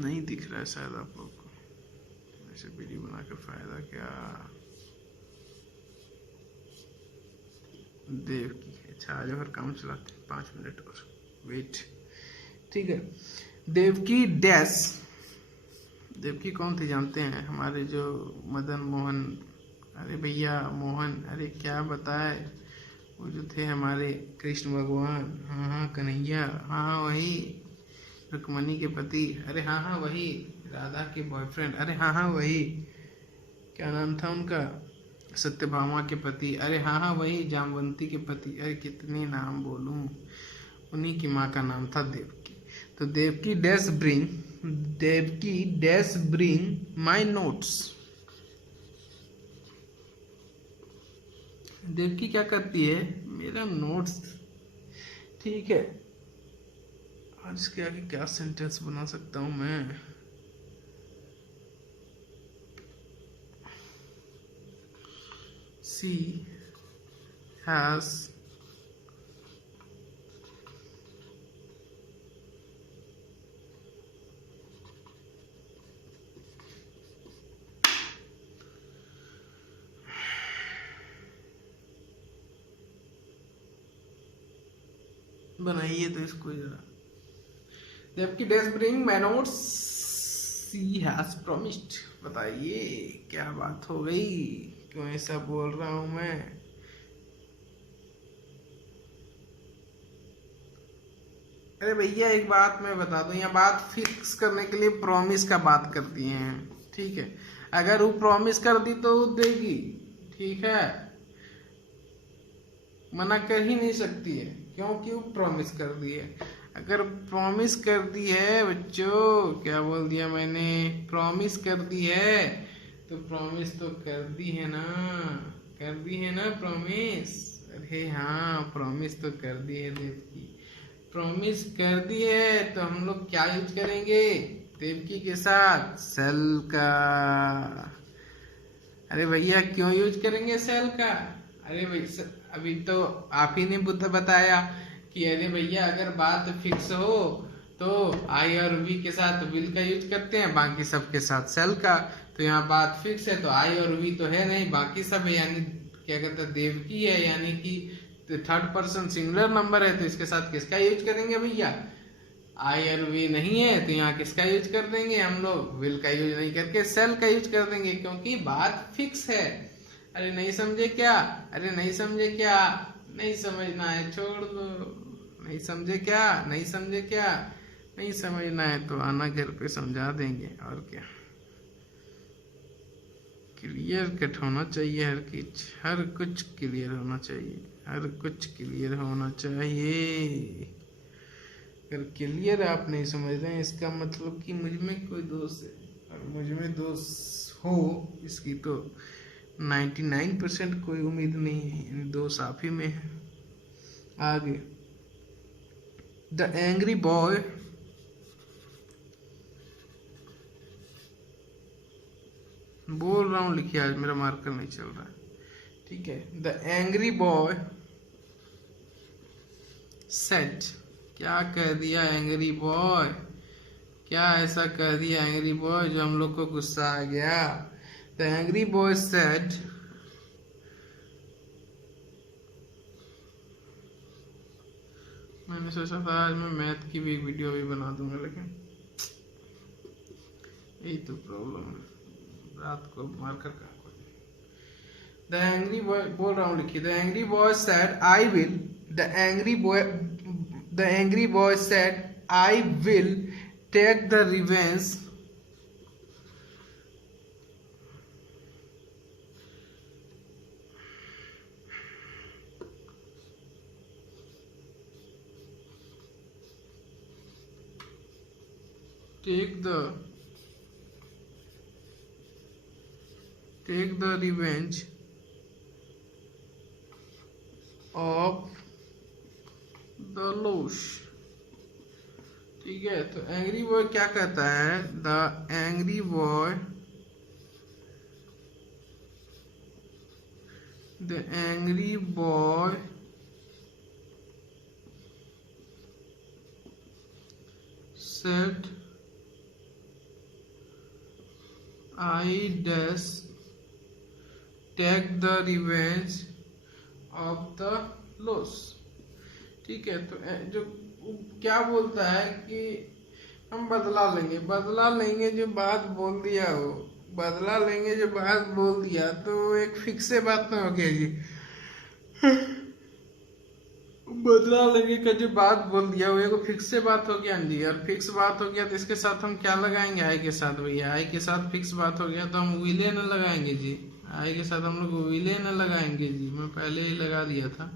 नहीं दिख रहा है शायद आप लोग को, ऐसे वीडियो बना के फायदा क्या। देवकी, अच्छा आज और काम चलाते हैं 5 मिनट और वेट, ठीक है। देवकी डैश, देवकी कौन थी जानते हैं? हमारे जो मदन मोहन, अरे भैया मोहन, अरे क्या बताए, वो जो थे हमारे कृष्ण भगवान, हाँ हाँ कन्हैया, हाँ हाँ वही, रुक्मणी के पति, अरे हाँ हाँ वही, राधा के बॉयफ्रेंड, अरे हाँ हाँ वही, क्या नाम था उनका, सत्यभामा के पति, अरे हाँ हाँ वही, जामवंती के पति, अरे कितने नाम बोलूं, उन्हीं की माँ का नाम था देवकी। तो Devaki dash bring, Devaki dash bring my notes. Devaki क्या करती है, मेरा नोट्स, ठीक है। और इसके आगे क्या सेंटेंस बना सकता हूं मैं? सी हैज बनाइए तो इसको जरा। जबकि dash bring my notes she has promised. बताइए क्या बात हो गई, क्यों ऐसा बोल रहा हूं मैं? अरे भैया एक बात मैं बता दूं, यहाँ बात फिक्स करने के लिए प्रॉमिस का बात करती हैं, ठीक है। अगर वो प्रॉमिस कर दी तो वो देगी, ठीक है, मना कर ही नहीं सकती है क्योंकि वो प्रॉमिस कर दी है। अगर प्रॉमिस कर दी है बच्चों, क्या बोल दिया मैंने, प्रॉमिस कर दी है, तो प्रॉमिस तो कर दी है ना, कर दी है ना प्रॉमिस। अरे हाँ प्रॉमिस तो कर दी है देवकी, प्रॉमिस कर दी है, तो हम लोग क्या यूज करेंगे देवकी के साथ, सेल का। अरे भैया क्यों यूज करेंगे सेल का? अरे भाई अभी तो आप ही ने बुद्ध बताया कि अरे भैया अगर बात फिक्स हो तो आई और वी के साथ विल का यूज करते हैं, बाकी सब के साथ सेल का। तो यहाँ बात फिक्स है तो आई और वी तो है नहीं, बाकी सब है, यानी क्या कहते हैं देवकी है, यानी कि थर्ड पर्सन सिंगुलर नंबर है, तो इसके साथ किसका यूज करेंगे भैया, आई और वी नहीं है तो यहाँ किसका यूज कर देंगे हम लोग, विल का यूज नहीं करके सेल का यूज कर देंगे, क्योंकि बात फिक्स है। अरे नहीं समझे क्या, अरे नहीं समझे क्या, नहीं समझना है छोड़ दो, नहीं समझे क्या, नहीं समझे क्या, नहीं समझना है तो आना घर पे समझा देंगे, और क्या। क्लियर कट होना चाहिए, हर कुछ क्लियर होना चाहिए, हर कुछ क्लियर होना चाहिए। अगर क्लियर आप नहीं समझ रहे हैं इसका मतलब कि मुझ में कोई दोष है, और मुझ में दोष हो इसकी तो 99% कोई उम्मीद नहीं है, दोष आप ही में है। आगे, द एंग्री बॉय बोल रहा हूँ, लिखिए आज मेरा मार्कर नहीं चल रहा है, ठीक है। द एंग्री बॉय सेड, क्या कह दिया एंग्री बॉय, क्या ऐसा कह दिया एंग्री बॉय जो हम लोग को गुस्सा आ गया। द एंग्री बॉय सेड, मैंने सोचा था आज मैं मैथ की भी एक वीडियो भी बना दूंगा, लेकिन यही तो प्रॉब्लम है, रात को मार्कर कहाँ खोजे। द एंग्री बॉय, बोल रहा हूँ लिखिए। The angry boy said I will, the angry boy said I will take the revenge take the revenge of the loss। ठीक है, तो एंग्री बॉय क्या कहता है? The angry boy said I dash take the revenge of the loss। ठीक है, तो जो क्या बोलता है कि हम बदला लेंगे जो बात बोल दिया हो, बदला लेंगे जो बात बोल दिया, तो एक फिक्स से बात ना हो गया जी। बदला लेंगे का जो बात बोल दिया वो एक फिक्स से बात हो गया जी। और फिक्स बात हो गया तो इसके साथ हम क्या लगाएंगे? आई के साथ। भैया आई के साथ फिक्स बात हो गया तो हम विले न लगाएंगे जी। आई के साथ हम लोग विले न लगाएंगे जी, मैं पहले ही लगा दिया था।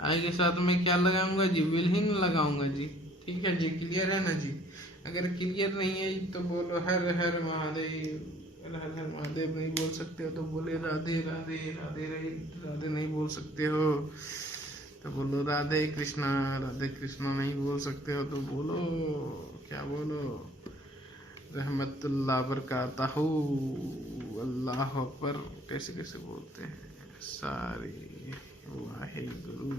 आई के साथ मैं क्या लगाऊंगा जी? विल ही न लगाऊंगा जी। ठीक है जी, क्लियर है ना जी? अगर क्लियर नहीं है तो बोलो हर हर महादेव। हर हर महादेव नहीं बोल सकते हो तो बोले राधे राधे राधे राधे नहीं बोल सकते हो तो बोलो राधे कृष्णा नहीं बोल सकते हो तो बोलो क्या बोलो? रहमतुल्लाह बरकातहू, अल्लाह अकबर, कैसे कैसे बोलते हैं सारी वाहे गुरु।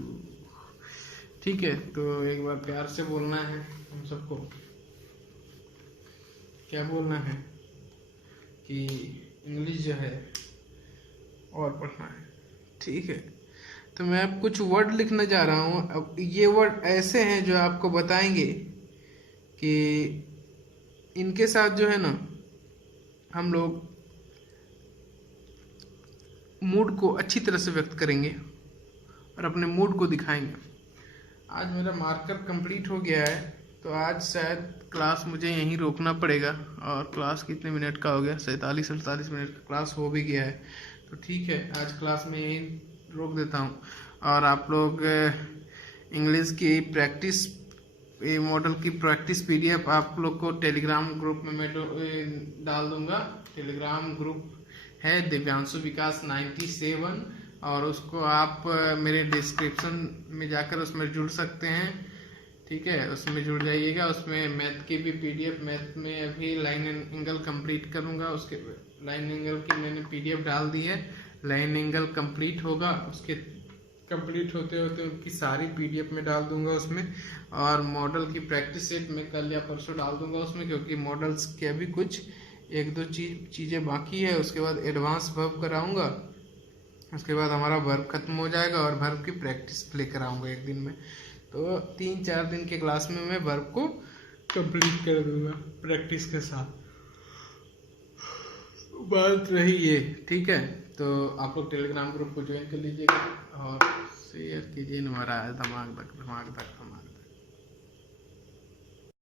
ठीक है, तो एक बार प्यार से बोलना है हम सबको। क्या बोलना है कि इंग्लिश जो है और पढ़ना है। ठीक है, तो मैं अब कुछ वर्ड लिखने जा रहा हूँ। अब ये वर्ड ऐसे हैं जो आपको बताएंगे कि इनके साथ जो है ना हम लोग मूड को अच्छी तरह से व्यक्त करेंगे और अपने मूड को दिखाएंगे। आज मेरा मार्कर कंप्लीट हो गया है तो आज शायद क्लास मुझे यहीं रोकना पड़ेगा। और क्लास कितने मिनट का हो गया? 47-48 मिनट का क्लास हो भी गया है। तो ठीक है, आज क्लास में यहीं रोक देता हूँ। और आप लोग इंग्लिश की प्रैक्टिस मॉडल की प्रैक्टिस पीडीएफ आप लोग को टेलीग्राम ग्रुप में मैं डाल दूंगा। टेलीग्राम ग्रुप है दिव्यांशु विकास 97 और उसको आप मेरे डिस्क्रिप्शन में जाकर उसमें जुड़ सकते हैं। ठीक है, उसमें जुड़ जाइएगा। उसमें मैथ की भी पीडीएफ, मैथ में अभी लाइन एंगल कंप्लीट करूंगा, उसके लाइन एंगल की मैंने पीडीएफ डाल दी है। लाइन एंगल कंप्लीट होगा, उसके कंप्लीट होते होते उनकी सारी पीडीएफ में डाल दूंगा उसमें। और मॉडल की प्रैक्टिस सेट में कल या परसों डाल दूंगा उसमें, क्योंकि मॉडल्स के अभी कुछ एक दो चीज़ें बाकी है। उसके बाद एडवांस वर्ब कराऊंगा, उसके बाद हमारा वर्ब खत्म हो जाएगा और वर्ब की प्रैक्टिस लेकर आऊँगा एक दिन में। तो 3-4 दिन के क्लास में मैं वर्ब को कंप्लीट कर दूंगा प्रैक्टिस के साथ। बात रही ये, ठीक है। तो आप लोग टेलीग्राम ग्रुप को ज्वाइन कर लीजिएगा और शेयर कीजिए। हमारा धमाक धक